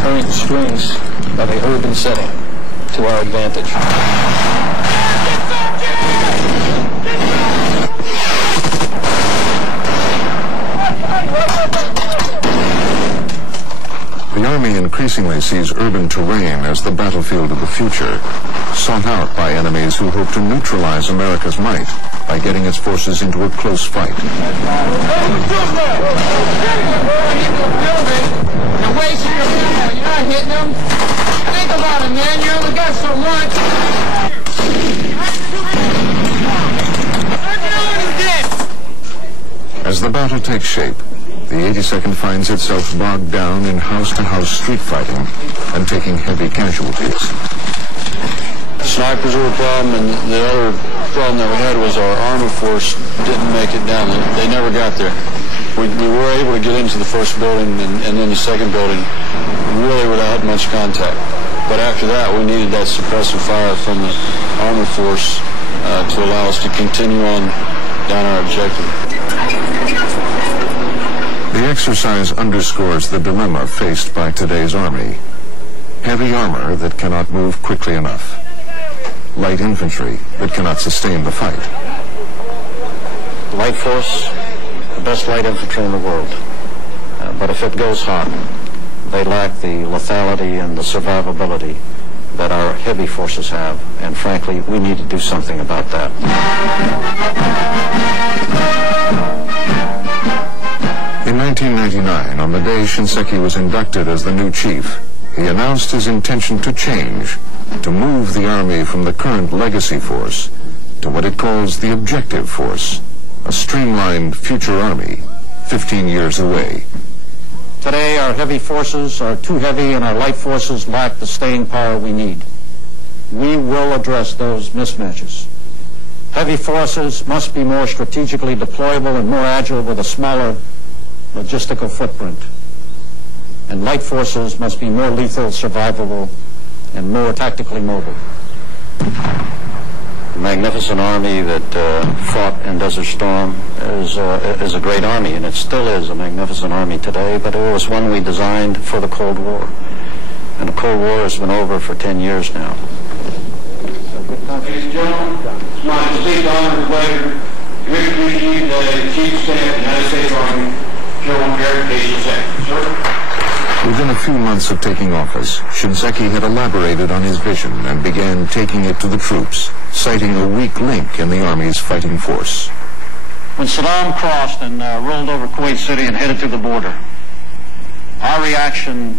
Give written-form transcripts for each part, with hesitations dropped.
current strings of a urban setting to our advantage. The Army increasingly sees urban terrain as the battlefield of the future, sought out by enemies who hope to neutralize America's might by getting its forces into a close fight. You're wasting your ammo. You're not hitting them. Think about it, man. You only got so much. As the battle takes shape, the 82nd finds itself bogged down in house-to-house street fighting and taking heavy casualties. Snipers were a problem, and the other problem that we had was our armor force didn't make it down. They never got there. We were able to get into the first building and then the second building really without much contact. But after that, we needed that suppressive fire from the armor force to allow us to continue on down our objective. The exercise underscores the dilemma faced by today's Army. Heavy armor that cannot move quickly enough. Light infantry that cannot sustain the fight. Light force, the best light infantry in the world. But if it goes hot, they lack the lethality and the survivability that our heavy forces have. And frankly, we need to do something about that. In 1999, on the day Shinseki was inducted as the new chief, he announced his intention to change, to move the Army from the current legacy force to what it calls the objective force, a streamlined future Army, 15 years away. Today, our heavy forces are too heavy and our light forces lack the staying power we need. We will address those mismatches. Heavy forces must be more strategically deployable and more agile with a smaller logistical footprint. And light forces must be more lethal, survivable, and more tactically mobile. The magnificent Army that fought in Desert Storm is a great Army, and it still is a magnificent Army today, but it was one we designed for the Cold War. And the Cold War has been over for 10 years now. Ladies and gentlemen, it's my distinct honor and pleasure to introduce you to the Chief of Staff of the United States Army, General Major Casey Griffith. Sir? Within a few months of taking office, Shinseki had elaborated on his vision and began taking it to the troops, citing a weak link in the Army's fighting force. When Saddam crossed and rolled over Kuwait City and headed to the border, our reaction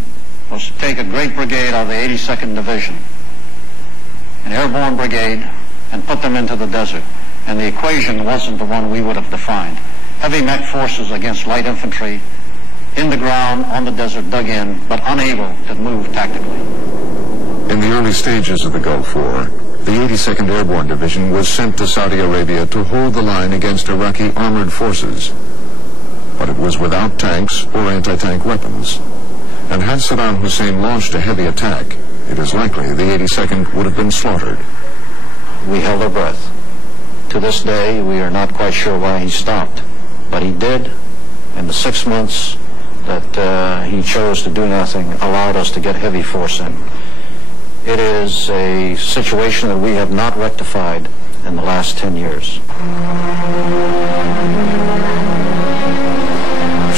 was to take a great brigade out of the 82nd Division, an airborne brigade, and put them into the desert. And the equation wasn't the one we would have defined. Heavy mech forces against light infantry, in the ground, on the desert, dug in, but unable to move tactically. In the early stages of the Gulf War, the 82nd Airborne Division was sent to Saudi Arabia to hold the line against Iraqi armored forces. But it was without tanks or anti-tank weapons. And had Saddam Hussein launched a heavy attack, it is likely the 82nd would have been slaughtered. We held our breath. To this day, we are not quite sure why he stopped. But he did, and the 6 months that he chose to do nothing allowed us to get heavy force in. It is a situation that we have not rectified in the last 10 years.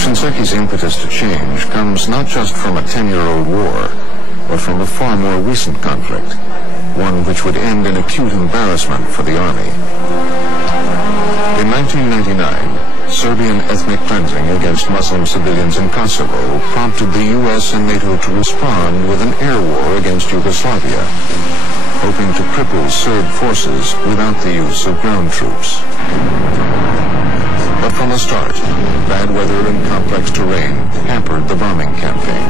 Shinseki's impetus to change comes not just from a 10-year-old war, but from a far more recent conflict, one which would end in acute embarrassment for the Army. In 1999, Serbian ethnic cleansing against Muslim civilians in Kosovo prompted the U.S. and NATO to respond with an air war against Yugoslavia, hoping to cripple Serb forces without the use of ground troops. But from the start, bad weather and complex terrain hampered the bombing campaign.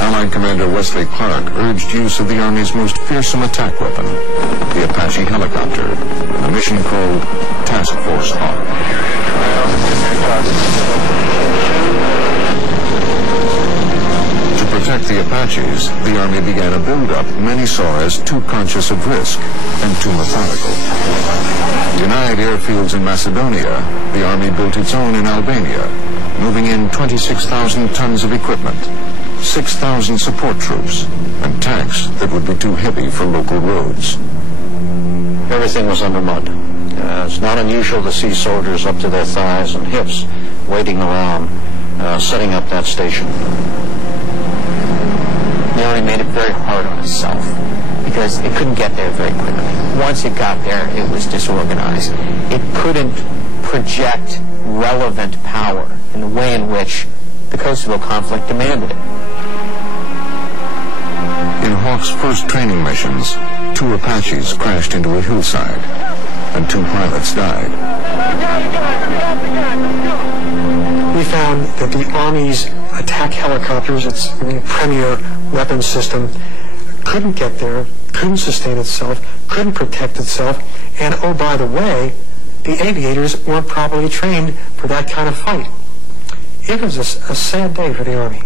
Allied Commander Wesley Clark urged use of the Army's most fearsome attack weapon, the Apache helicopter, in a mission called Task Force Hawk. To protect the Apaches, the Army began a build-up many saw as too conscious of risk and too methodical. Denied airfields in Macedonia, the Army built its own in Albania, moving in 26,000 tons of equipment, 6,000 support troops, and tanks that would be too heavy for local roads. Everything was under mud. It's not unusual to see soldiers up to their thighs and hips waiting around, setting up that station. The Army made it very hard on itself because it couldn't get there very quickly. Once it got there, it was disorganized. It couldn't project relevant power in the way in which the Kosovo conflict demanded it. In Hawk's first training missions, 2 Apaches crashed into a hillside, and 2 pilots died. We found that the Army's attack helicopters, its premier weapons system, couldn't get there, couldn't sustain itself, couldn't protect itself, and oh, by the way, the aviators weren't properly trained for that kind of fight. It was a sad day for the Army.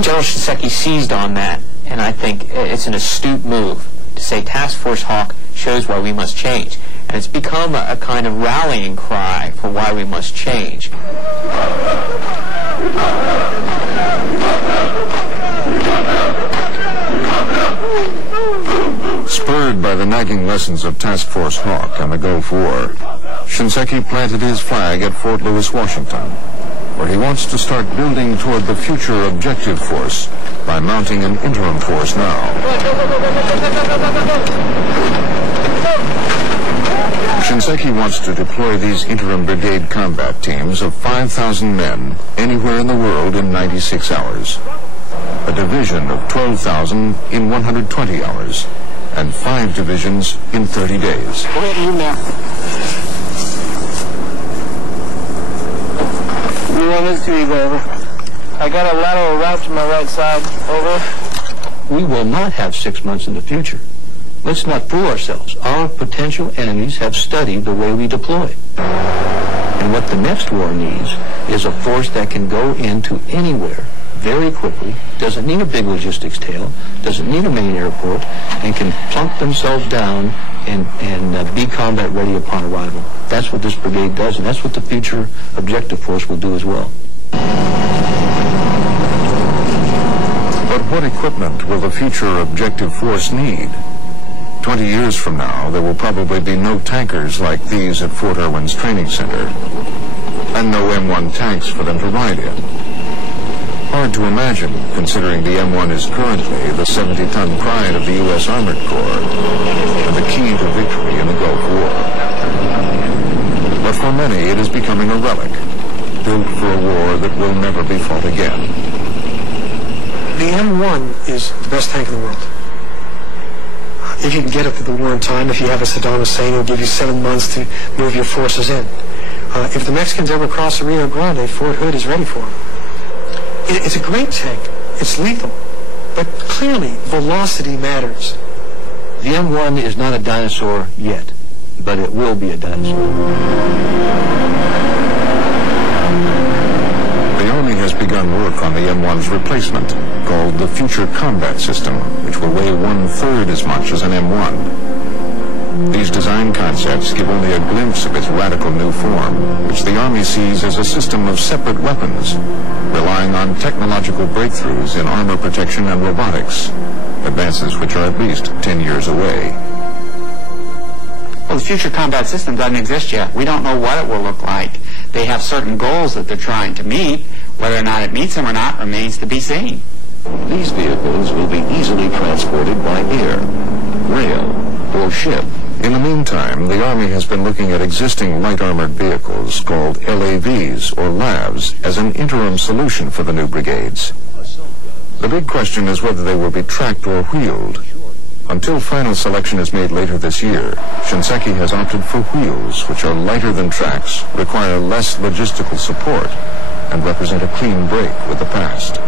General Shinseki seized on that, and I think it's an astute move to say Task Force Hawk shows why we must change. And it's become a kind of rallying cry for why we must change. Spurred by the nagging lessons of Task Force Hawk and the Gulf War, Shinseki planted his flag at Fort Lewis, Washington, where he wants to start building toward the future objective force by mounting an interim force now. Shinseki wants to deploy these interim brigade combat teams of 5,000 men anywhere in the world in 96 hours. A division of 12,000 in 120 hours, and 5 divisions in 30 days. Go ahead and move now. U1 to Eagle, over. I got a lateral route to my right side, over. We will not have 6 months in the future. Let's not fool ourselves. Our potential enemies have studied the way we deploy. And what the next war needs is a force that can go into anywhere very quickly, doesn't need a big logistics tail, doesn't need a main airport, and can plunk themselves down and be combat ready upon arrival. That's what this brigade does, and that's what the future objective force will do as well. But what equipment will the future objective force need? 20 years from now, there will probably be no tankers like these at Fort Irwin's training center, and no M1 tanks for them to ride in. Hard to imagine, considering the M1 is currently the 70-ton pride of the U.S. Armored Corps and the key to victory in the Gulf War. But for many, it is becoming a relic, built for a war that will never be fought again. The M1 is the best tank in the world. If you can get it to the war in time, if you have a Saddam Hussein, it'll give you 7 months to move your forces in. If the Mexicans ever cross the Rio Grande, Fort Hood is ready for them. It's a great tank. It's lethal. But clearly, velocity matters. The M1 is not a dinosaur yet, but it will be a dinosaur. The Army has begun work on the M1's replacement, called the Future Combat System, which will weigh 1/3 as much as an M1. These design concepts give only a glimpse of its radical new form, which the Army sees as a system of separate weapons, relying on technological breakthroughs in armor protection and robotics, advances which are at least 10 years away. Well, the Future Combat System doesn't exist yet. We don't know what it will look like. They have certain goals that they're trying to meet. Whether or not it meets them or not remains to be seen. These vehicles will be easily transported by air, rail, or ship. In the meantime, the Army has been looking at existing light armored vehicles called LAVs or LAVs as an interim solution for the new brigades. The big question is whether they will be tracked or wheeled. Until final selection is made later this year, Shinseki has opted for wheels, which are lighter than tracks, require less logistical support, and represent a clean break with the past.